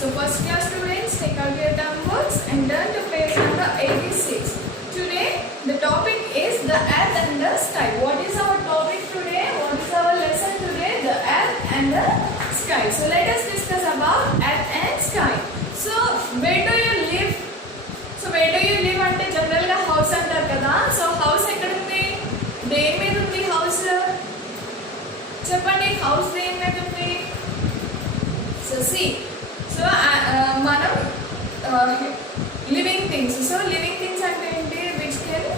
So first class students, take out your term books and turn to page number 86. Today the topic is the earth and the sky. What is our topic today? What is our lesson today? The earth and the sky. So let us discuss about earth and sky. So where do you live? So where do you live అంటే జనరల్ గా హౌస్ అంటారు కదా. So house ఎక్కడ ఉంది? దేని మీద ఉంది హౌస్? చెప్పండి, హౌస్ దేని మీద ఉంది? సో సి, సో మనం living things. So living things అంటే ఏంటి? Which can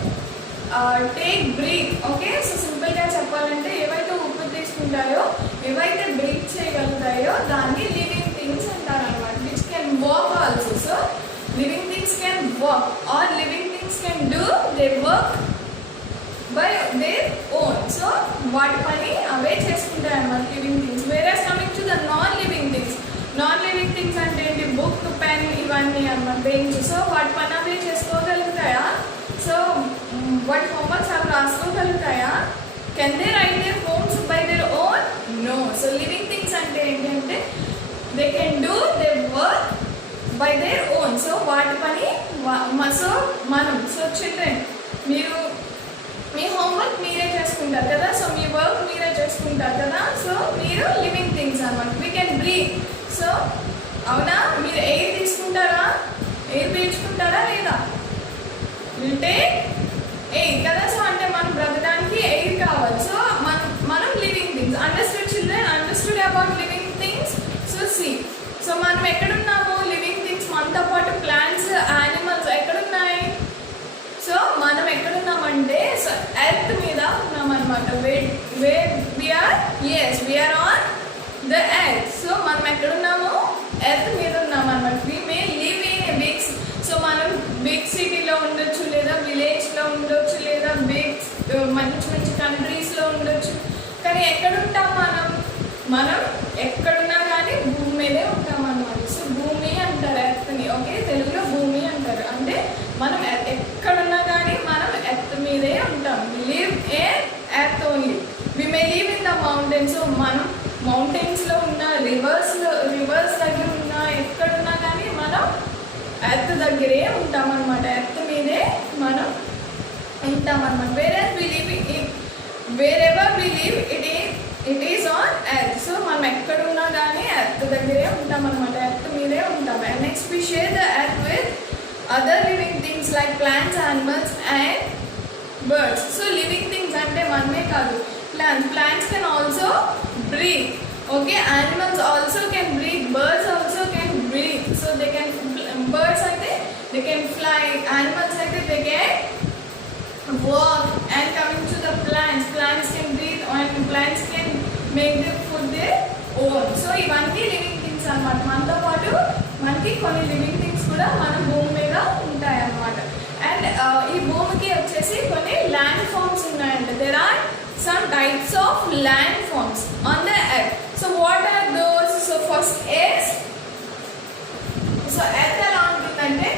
take breath. Okay, so సింపుల్గా చెప్పాలంటే ఏవైతే ఊపిరి తీసుకుంటాయో, ఏవైతే బ్రీత్ చేయగలుగుతాయో దాన్ని లివింగ్ థింగ్స్ అంటారు అనమాట. Which can walk also. So living things can walk are living things can do their work by their own. So వాటి పని అవే చేసుకుంటాయి అన్నమాట living things. Whereas coming to the non living things. Non living things అంటే ఏంటి? Book, pen, ఇవన్నీ అన్నమాట, bench. So వాటి పని అవే చేసుకోగలుగుతాయా? సో వాటి హోంవర్క్స్ అవి రాసుకోగలుగుతాయా? Can they write their homes by their own? No. So living things అంటే ఏంటంటే they can do their work by their own. So వాటి పని సో మనం, సో చిల్డ్రన్, మీరు మీ హోంవర్క్ మీరే చేసుకుంటారు కదా. సో మీ వర్క్ మీరే చేసుకుంటారు కదా. సో మీరు లివింగ్ థింగ్స్ అన్నమాట. We can breathe. సో అవునా, మీరు ఎయిర్ తీసుకుంటారా? ఎయిర్ పీల్చుకుంటారా లేదా? విల్ టేక్ ఎయిర్ కదా. సో అంటే మనం బ్రతకడానికి ఎయిర్ కావాలి. సో మనం living things. Understood children? Understood about living things? So see, so మనం ఎక్కడున్నాము? లివింగ్ థింగ్స్ మనతో పాటు ప్లాంట్స్, యానిమల్స్ ఎక్కడున్నాయి? సో మనం ఎక్కడున్నామంటే సో ఎర్త్ మీద ఉన్నామన్నమాట. Where we're, yes we're on the earth. So మనం ఎక్కడున్నాము? ఎర్త్ మీద ఉన్నామన్నమాట. We may live in a big, so మనం బిగ్ సిటీలో ఉండొచ్చు, లేదా విలేజ్లో ఉండొచ్చు, లేదా బిగ్ మంచి మంచి కంట్రీస్లో ఉండొచ్చు. కానీ ఎక్కడుంటాం మనం ఎక్కడున్నా కానీ భూమి మీదే ఉంటాం అన్నమాట. సో భూమి అంటారు ఎర్త్ని. ఓకే, తెలుగులో భూమి అంటారు. అంటే మనం ఎక్కడున్నా కానీ మనం ఎర్త్ మీదే ఉంటాం. We live in earth only. We may live in the mountains. So మనం మౌంటైన్స్లో ఉన్న, రివర్స్ దగ్గర ఉన్న, ఎక్కడున్నా కానీ మనం ఎర్త్ దగ్గరే ఉంటామన్నమాట. ఎర్త్ మీదే మనం ఉంటామన్నమాట. Wherever we live it is on earth. So మనం ఎక్కడున్నా కానీ ఎర్త్ దగ్గరే ఉంటామన్నమాట. ఎర్త్ మీదే ఉంటాం. And next we share the earth with other living things like plants, animals and birds. So living things అంటే మనమే కాదు, plants can also breathe. Okay, animals also can breathe, birds also can breathe. So they can, birds aithe they can fly, animals aithe they can walk. And coming to the plants can breathe and plants can make their food their own. So ivanni living things annamata. మనతో పాటు మనకి కొన్ని living things కూడా మన భూమి మీద ఉంటాయి అన్నమాట. అండ్ ఈ భూమికి వచ్చేసి కొన్ని ల్యాండ్ ఫార్మ్స్ ఉన్నాయండి. There are some types of landforms on the earth. So what are those? So first is, so earth ఎలా ఉంటుందంటే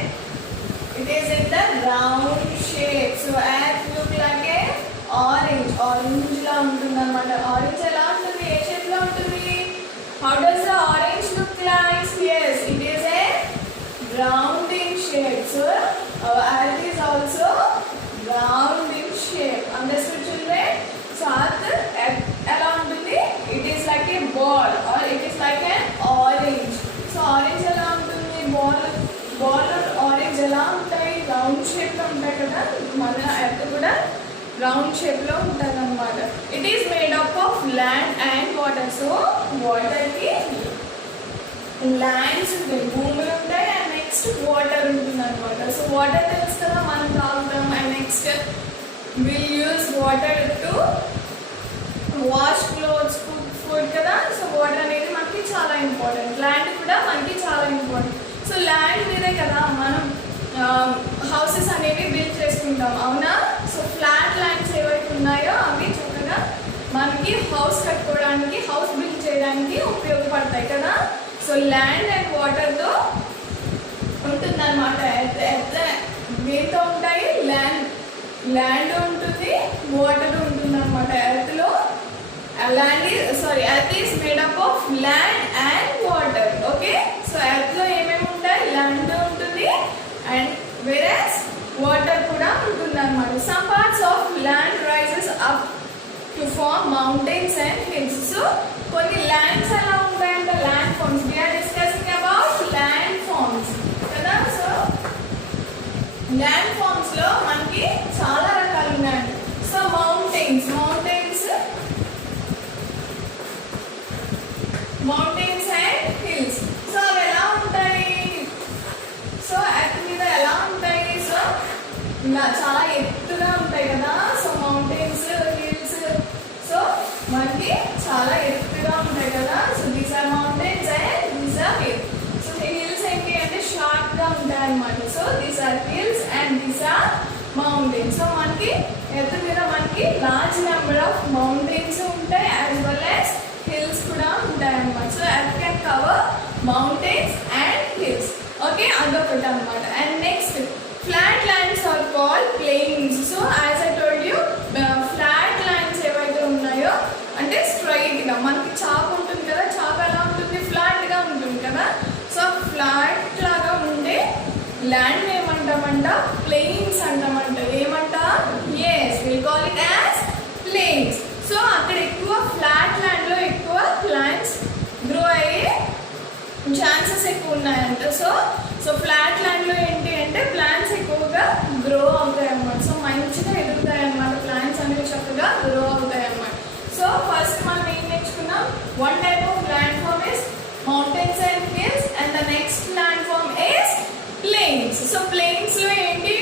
it is in the round shape. So earth look like a orange లా ఉంటుంది అన్నమాట. ఆరెంజ్ ఎలా ఉంటుంది? ఏ షేప్ లో ఉంటుంది? How does the orange look like? Yes, it is a round in shape. So earth is also round in shape. Understood children? So earth ఎలా ఉంటుంది? It is like A ball are it is like A orange. So orange ఎలా ఉంటుంది? Ball orange ఎలా ఉంటాయి? రౌండ్ షేప్లో ఉంటాయి కదా. మన ఎర్త్ కూడా రౌండ్ షేప్లో ఉంటుంది అన్నమాట. It is made up of land and water. So వాటర్కి ల్యాండ్స్ ఉంటాయి, భూములు ఉంటాయి, అండ్ నెక్స్ట్ వాటర్ ఉంటుంది అనమాట. సో వాటర్ తెలుసు కదా, మనం తాగుతాం. And next we'll use water to wash clothes, cook food కదా. సో వాటర్ అనేది మనకి చాలా ఇంపార్టెంట్. ల్యాండ్ కూడా మనకి చాలా ఇంపార్టెంట్. సో ల్యాండ్ మీదే కదా మనం హౌసెస్ అనేవి బిల్డ్ చేసుకుంటాం, అవునా? సో ఫ్లాట్ ల్యాండ్స్ ఏవైతే ఉన్నాయో అవి చక్కగా మనకి హౌస్ కట్టుకోవడానికి, హౌస్ బిల్డ్ చేయడానికి ఉపయోగపడతాయి కదా. సో ల్యాండ్ అండ్ వాటర్తో ఉంటుందన్నమాట. దేంతో ఉంటాయి? ల్యాండ్ ఉంటుంది, వాటర్ ఉంటుంది అన్నమాట. ఎర్త్లో earth is made up of land and water. Okay, so so ఎర్త్లో ఏమేమి ఉంటాయి, ల్యాండ్ ఉంటుంది అండ్ వేరస్ వాటర్ కూడా ఉంటుంది అనమాట. Some parts of land rises up to form mountains and hills. So కొన్ని ల్యాండ్స్ ఎలా ఉంటాయంటే land forms, we are discussing about land forms కదా. సో ల్యాండ్ ఫార్మ్స్ లో మనకి చాలా రకాలు ఉన్నాయండి. So mountains and hills. So అవి ఎలా ఉంటాయి, సో ఎర్త్ మీద ఎలా ఉంటాయి, సో చాలా ఎత్తుగా ఉంటాయి కదా. సో మౌంటైన్స్, హిల్స్, సో మనకి చాలా ఎత్తుగా ఉంటాయి కదా. So these are mountains and these are hills. So hills ఏంటి అంటే షార్ట్ గా ఉంటాయి అన్నమాట. So these are hills and these are mountains. So మనకి ఎర్త్ మీద మనకి లార్జ్ నెంబర్ ఆఫ్ మౌంటైన్స్ ఉంటాయి యాజ్ వెల్ యాజ్ హిల్స్ కూడా ఉంటాయి అన్నమాట. So earth can cover mountains and hills. Okay, అదొకటి అనమాట. And next flat lands are called plains. So as I told you, flat lands ఏవైతే ఉన్నాయో అంటే స్ట్రైట్ గా మనకి చాప్ ఉంటుంది కదా, చాప్ ఎలా ఉంటుంది, ఫ్లాట్ గా ఉంటుంది కదా. సో ఫ్లాట్ లాగా ఉండే ల్యాండ్ ఏమంటామంట, ప్లెయిన్స్ అంటామంట. ఏమంట, yes, will call it as plains. So అక్కడ ఎక్కువ ఫ్లాట్ ల్యాండ్ లో ఎక్కువ ప్లాంట్స్ గ్రో అయ్యే ఛాన్సెస్ ఎక్కువ ఉన్నాయంట. సో ఫ్లాట్ ల్యాండ్ లో ఏంటి అంటే ప్లాంట్స్ ఎక్కువగా గ్రో అవుతాయి అన్నమాట. సో మంచిగా ఎదుగుతాయి అన్నమాట, ప్లాంట్స్ అనేవి చక్కగా గ్రో అవుతాయి అన్నమాట. సో ఫస్ట్ మనం ఏం నేర్చుకున్నాం, one type of land form is mountains and hills and the next land form is plains. So plains లో ఏంటి,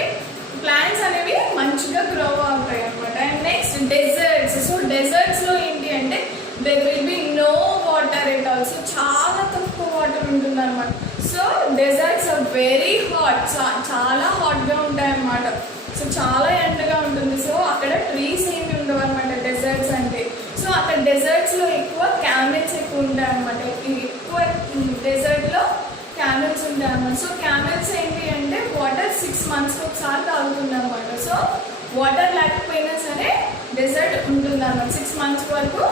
ప్లాంట్స్ అనేవి మంచిగా గ్రో అవుతాయి అన్నమాట. And next deserts. So deserts లో ఏంటి అంటే there will be no water at all. So చాలా తక్కువ వాటర్ ఉంటుంది అనమాట. So deserts are very hot, చాలా హాట్గా ఉంటాయి అన్నమాట. సో చాలా ఎండగా ఉంటుంది. సో అక్కడ ట్రీస్ ఏమి ఉండవు అనమాట డెజర్ట్స్ అంటే. సో అక్కడ డెజర్ట్స్లో ఎక్కువ క్యామెల్స్ ఎక్కువ ఉంటాయి అనమాట. ఎక్కువ డెజర్ట్లో క్యామెల్స్ ఉంటాయి అన్నమాట. సో క్యామెల్స్ ఏంటి అంటే వాటర్ 6 months ఒకసారి తాగుతుంది అనమాట. సో వాటర్ లేకపోయినా సరే డెజర్ట్ ఉంటుంది అన్నమాట. 6 months వరకు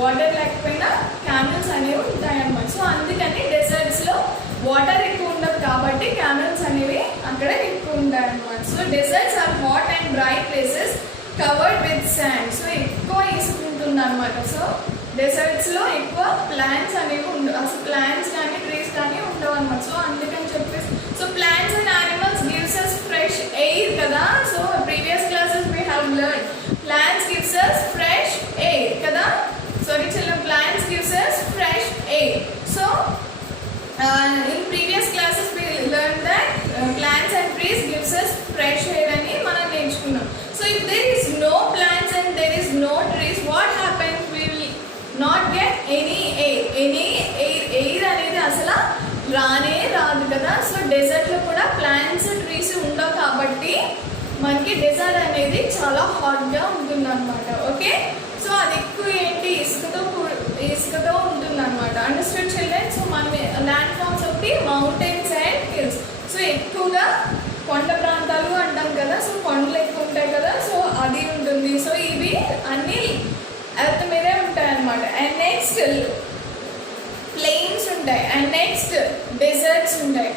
వాటర్ లేకపోయినా క్యామెల్స్ అనేవి ఉంటాయి అన్నమాట. సో అందుకని డెజర్ట్స్లో వాటర్ ఎక్కువ ఉండదు కాబట్టి క్యామెల్స్ అనేవి అక్కడ ఎక్కువ ఉంటాయి అన్నమాట. So deserts are hot and dry places covered with sand. So ఎక్కువ ఇసుక ఉంటుంది అనమాట. సో డెజర్ట్స్లో ఎక్కువ ప్లాంట్స్ అనేవి ఉండవు, అసలు ప్లాంట్స్ కానీ ట్రీస్ కానీ ఉండవు అనమాట. సో అందుకని చెప్పేసి so plants and animals gives us fresh air కదా. So previous classes we have learned plants gives us fresh air kada. Sorry children, plants gives us fresh air. So in previous classes we learned that plants and trees gives us fresh air ani mana nenchukunnam. So if there is no plants and there is no trees, what happens, we will not get any air. Air అనేది అసలు రానే రాదు కదా. సో డెజర్ట్లో కూడా plants trees ఉండవు కాబట్టి మనకి డెజర్ట్ అనేది చాలా హాట్గా ఉంటుంది అనమాట. ఓకే, సో అది ఎక్కువ ఏంటి ఇసుకతో ఉంటుంది అనమాట. Understand children? సో మనం ల్యాండ్ ఫార్మ్స్ ఒకటి మౌంటైన్స్ అండ్ హిల్స్. సో ఎక్కువగా కొండ ప్రాంతాలు అంటాం కదా. సో కొండలు ఎక్కువ ఉంటాయి కదా. సో అది ఉంటుంది. సో ఇవి అన్నీ ఎర్త్ మీదే ఉంటాయి అనమాట. అండ్ నెక్స్ట్ ప్లెయిన్స్ ఉంటాయి అండ్ నెక్స్ట్ డెజర్ట్స్ ఉంటాయి.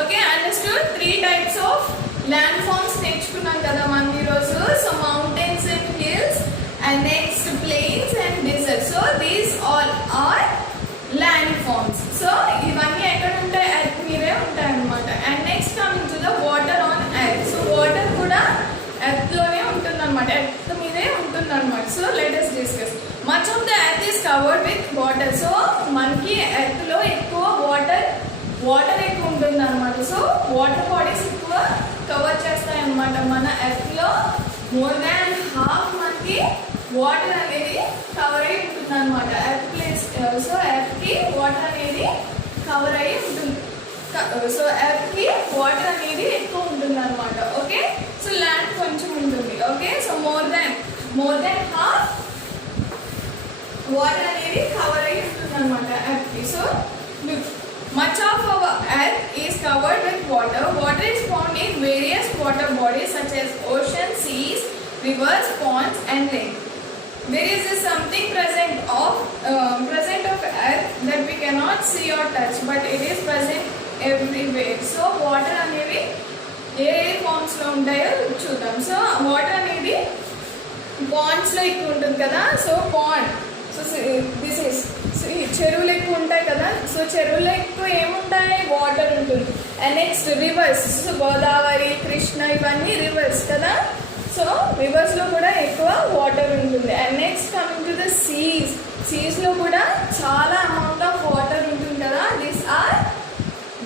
Okay, understood? 3 types of land forms నేర్చుకున్నాం కదా మనం ఈరోజు. So mountains and hills and next plains and deserts. So these all are land forms. So ఇవన్నీ ఎక్కడ ఉంటాయి, ఎర్త్ మీదే ఉంటాయి అనమాట. And next coming to the water on earth. So water కూడా ఎర్త్లోనే ఉంటుంది అనమాట, ఎర్త్ మీదే ఉంటుంది అనమాట. So let us discuss. Much of the earth is covered with water. So మనకి ఎర్త్లో ఎక్కువ వాటర్ ఎక్కువ ఉంటుంది అనమాట. సో వాటర్ బాడీస్ ఎక్కువ కవర్ చేస్తాయి అనమాట. మన ఎర్త్లో మోర్ దాన్ హాఫ్ మనకి వాటర్ అనేది కవర్ అయి ఉంటుంది అనమాట. ఎర్త్ ప్లేస్, సో ఎర్త్కి వాటర్ అనేది కవర్ అయి ఉంటుంది. సో ఎర్త్కి వాటర్ అనేది ఎక్కువ ఉంటుంది అనమాట. ఓకే, సో ల్యాండ్ కొంచెం ఉంటుంది. Okay, so more than half water అనేది కవర్ అయి ఉంటుంది అనమాట ఎర్త్కి. So much of our earth is covered with water. Water is found in various water bodies such as oceans, seas, rivers, ponds and lakes. There is something present of earth that we cannot see or touch, but it is present ఫామ్స్లో ఉంటాయో చూద్దాం. So water అనేది పాండ్స్లో ఎక్కువ ఉంటుంది కదా. So pond, so this is చెరువులు ఎక్కువ ఉంటాయి కదా. సో చెరువులో ఎక్కువ ఏముంటాయి, వాటర్ ఉంటుంది. And next rivers, so Godavari, Krishna ఇవన్నీ రివర్స్ కదా. సో రివర్స్లో కూడా ఎక్కువ వాటర్ ఉంటుంది. And next coming to the seas, సీస్లో కూడా చాలా అమౌంట్ ఆఫ్ వాటర్ ఉంటుంది కదా. These are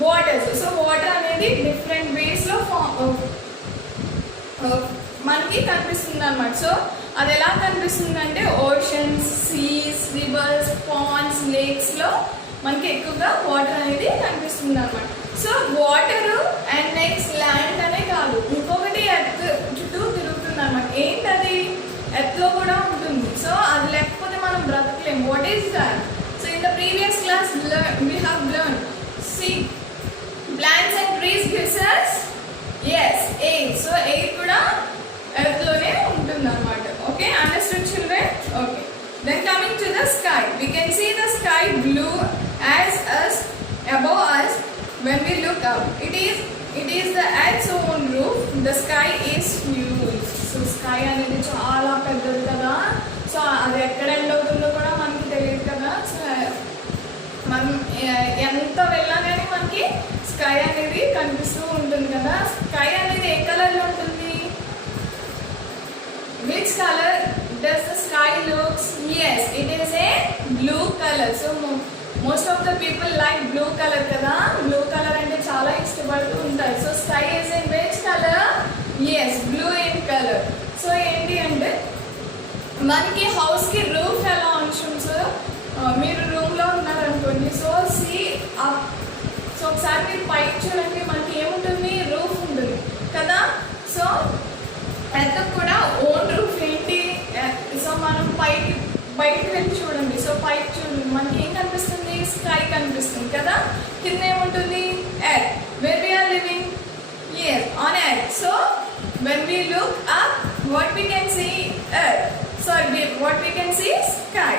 waters. So water అనేది డిఫరెంట్ వేస్లో మనకి కనిపిస్తుంది అన్నమాట. సో అది ఎలా కనిపిస్తుంది అంటే ఓషన్స్, సీస్, రివర్స్, పాండ్స్, లేక్స్లో మనకి ఎక్కువగా వాటర్ అనేది కనిపిస్తుంది అన్నమాట. So water and next land అనే కాదు, ఇంకొకటి ఎర్త్ చుట్టూ తిరుగుతుంది అన్నమాట. ఏంటది, ఎర్త్లో కూడా ఉంటుంది. సో అది లేకపోతే మనం బ్రతకలేము. What is that? So in the previous class we have learned, see, plants and trees gives us, yes, air. So air కూడా ఎర్త్లోనే ఉంటుంది అన్నమాట. Okay, understood children? Okay, then coming to the sky, we can see the sky blue as us above us when we look up. It is the earth's own roof. The sky is huge. So sky అనేది చాలా పెద్దది కదా. సో అది ఎక్కడ ఎండ్ అవుతుందో కూడా మనకి తెలియదు కదా. సో మనం ఎంత వెళ్ళా కానీ మనకి స్కై అనేది కనిపిస్తూ ఉంటుంది కదా. స్కై అనేది ఏ కలర్లో ఉంటుంది? Which color does the sky looks? Yes, it is a blue color. So most of the people like blue color kada. Blue color అంటే చాలా ఇష్టపడుతూ ఉంటారు. So sky is in which color? Yes, blue in color. So ఏంటి అంటే మనకి హౌస్కి రూఫ్ ఎలా ఉంటుంది? సో మీరు రూమ్లో ఉన్నారనుకోండి. సో సీ అప్, సో ఒకసారి మీరు పైకి చూడండి, మనకి ఏముంటుంది? రూఫ్ ఉంటుంది కదా. సో ఎర్త్ కూడా ఓన్ రూఫ్ ఏంటి? సో మనం బయటకు వెళ్ళి చూడండి. సో పైకి చూడండి, మనకి ఏం కనిపిస్తుంది? స్కై కనిపిస్తుంది కదా. కింద ఏముంటుంది? Earth. Where we are living? yes, on earth. So when we look up, what we can see? Earth. Sorry, what we can see? Sky.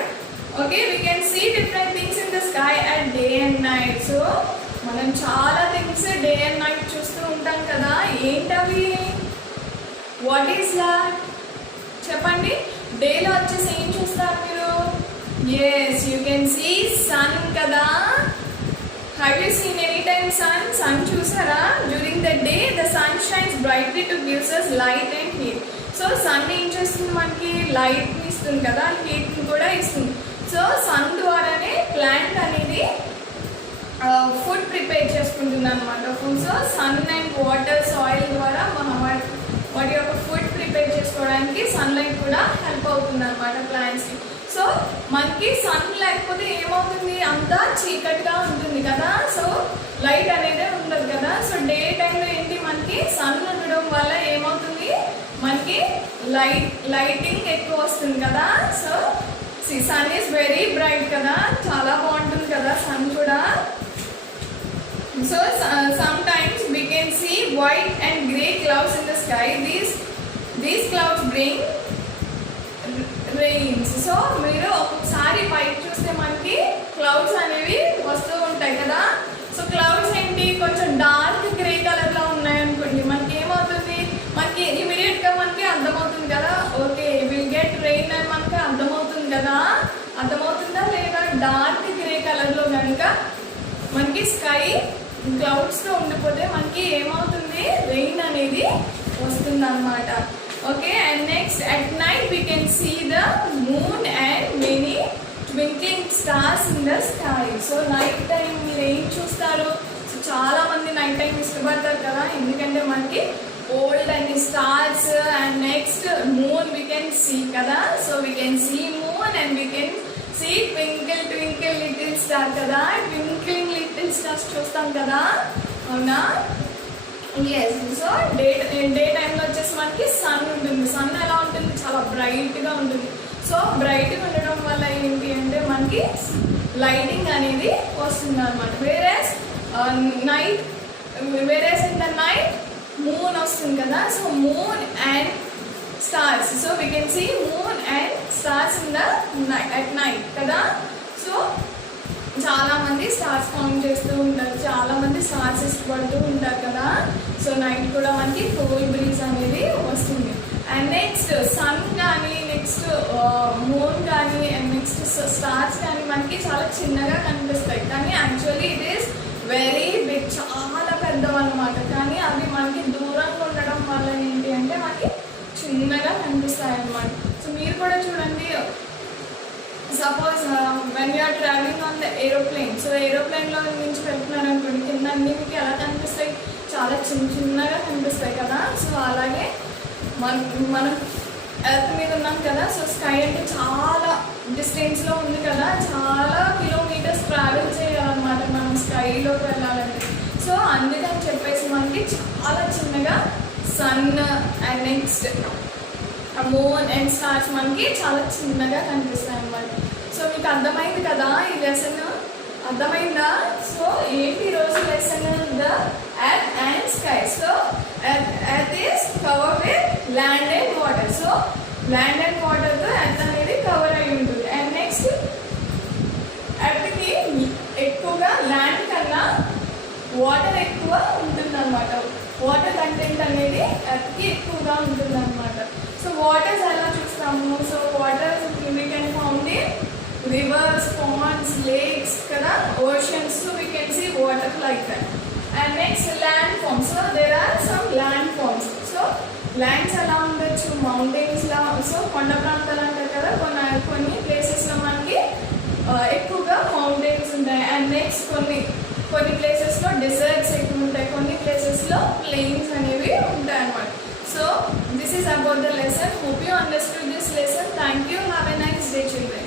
Okay, we can see different things in the sky at day and night. So మనం చాలా things day and night చూస్తూ ఉంటాం కదా. ఏంటవి? What is that? చెప్పండి. డేలో వచ్చేసి ఏం చూస్తారు మీరు? Yes, you can see sun కదా. Have you seen any time sun? Sun చూసారా? During the day the sun shines brightly to gives us light and heat. So sun ఏం చేస్తుంది? మనకి లైట్ని ఇస్తుంది కదా, హీట్ని కూడా ఇస్తుంది. సో సన్ ద్వారానే ప్లాంట్ అనేది ఫుడ్ ప్రిపేర్ చేసుకుంటుంది అనమాట. So sun and water, soil ద్వారా వాటి యొక్క ఫుడ్ ప్రిపేర్ చేసుకోవడానికి సన్లైట్ కూడా హెల్ప్ అవుతుంది అనమాట ప్లాంట్స్కి. సో మనకి సన్ లేకపోతే ఏమవుతుంది? అంతా చీకటిగా ఉంటుంది కదా. సో లైట్ అనేది ఉండదు కదా. సో డే టైంలో ఏంటి? మనకి సన్ ఉండడం వల్ల ఏమవుతుంది? మనకి లైటింగ్ ఎక్కువ వస్తుంది కదా. So sun is very bright కదా, చాలా బాగుంటుంది కదా సన్ కూడా. So sometimes we can see white and grey clouds in the sky. These clouds bring rains. So మీరు ఒకసారి పైకి చూస్తే మనకి క్లౌడ్స్ అనేవి వస్తూ ఉంటాయి కదా. సో క్లౌడ్స్ ఏంటి? కొంచెం డార్క్ గ్రే కలర్లో ఉన్నాయి అనుకోండి, మనకి ఏమవుతుంది? మనకి ఇమీడియట్గా మనకి అర్థమవుతుంది కదా. ఓకే, విల్ గెట్ రెయిన్ అని మనకి అర్థమవుతుంది కదా. అర్థమవుతుందా లేదా? డార్క్ గ్రే కలర్లో కనుక మనకి స్కై క్లౌడ్స్తో ఉండిపోతే మనకి ఏమవుతుంది? రెయిన్ అనేది వస్తుంది అన్నమాట. Okay, and next at night we can see the moon and many twinkling stars in the sky. So night time మీరు ఏం చూస్తారు? సో చాలా మంది నైట్ టైం ఇష్టపడతారు కదా, ఎందుకంటే మనకి old and stars and next moon we can see కదా. So we can see moon and we can see twinkle twinkle little star కదా. ట్వింక్లింగ్ లిటిల్ స్టార్స్ చూస్తాం కదా, అవునా? ఎస్. సో డే టైంలో వచ్చేసి మనకి సన్ ఉంటుంది. సన్ ఎలా ఉంటుంది? చాలా బ్రైట్గా ఉంటుంది. సో బ్రైట్గా ఉండడం వల్ల ఏంటి అంటే మనకి లైటింగ్ అనేది వస్తుంది అనమాట. Whereas in the night moon వస్తుంది కదా. So moon and stars. So we can see moon and stars in the at night కదా. సో చాలామంది స్టార్స్ కౌంట్ చేస్తూ ఉంటారు, చాలామంది స్టార్స్ ఇష్టపడుతూ ఉంటారు కదా. సో నైట్ కూడా మనకి కూల్ బ్రీజ్ అనేది వస్తుంది. అండ్ నెక్స్ట్ సన్ కానీ, నెక్స్ట్ మూన్ కానీ, అండ్ నెక్స్ట్ స్టార్స్ కానీ మనకి చాలా చిన్నగా కనిపిస్తాయి. కానీ actually it is very big, చాలా పెద్దవి అన్నమాట. కానీ అవి మనకి దూరంగా ఉండడం వల్ల ఏంటి అంటే మనకి చిన్నగా కనిపిస్తాయి అన్నమాట. సో మీరు కూడా చూడండి, suppose when you're travelling on the aeroplane, so ఏరోప్లేన్లో నుంచి వెళ్తున్నారు అనుకోండి, కింద అన్నీ మీకు ఎలా కనిపిస్తాయి, చాలా చిన్నగా కనిపిస్తాయి కదా. సో అలాగే మనం ఎర్త్ మీద ఉన్నాం కదా. సో స్కై అంటే చాలా డిస్టెన్స్లో ఉంది కదా, చాలా కిలోమీటర్స్ ట్రావెల్ చేయాలన్నమాట మనం స్కైలోకి వెళ్ళాలంటే. సో అందుకని చెప్పేసి మనకి చాలా చిన్నగా sun and next moon and stars మనకి చాలా చిన్నగా కనిపిస్తాయి అన్నమాట. సో మీకు అర్థమైంది కదా ఈ లెసన్, అర్థమైందా? సో ఏంటి ఈరోజు lesson? The earth and sky. So earth is covered with land and water. So land and వాటర్తో ఎర్త్ అనేది కవర్ అయి ఉంటుంది. అండ్ నెక్స్ట్ ఎర్త్కి ఎక్కువగా ల్యాండ్ కన్నా వాటర్ ఎక్కువ ఉంటుందన్నమాట. వాటర్ కంటెంట్ అనేది ఎర్త్కి ఎక్కువగా ఉంటుందన్నమాట. సో వాటర్స్ ఎలా చూస్తాము? So waters we can found in rivers, ponds, lakes, kada, oceans, so we can see water like that. And next land forms. So there are some land forms. So lands ఎలా ఉండొచ్చు, మౌంటైన్స్ లా. సో కొండ ప్రాంతాలు అంటారు కదా, కొన్ని ప్లేసెస్లో మనకి ఎక్కువగా మౌంటైన్స్ ఉంటాయి. అండ్ నెక్స్ట్ కొన్ని ప్లేసెస్లో డెజర్ట్స్ ఎక్కువ ఉంటాయి, కొన్ని ప్లేసెస్లో ప్లెయిన్స్ అనేవి ఉంటాయి అన్నమాట. So this is about the lesson. Hope you understood this lesson. Thank you. Have a nice day, children.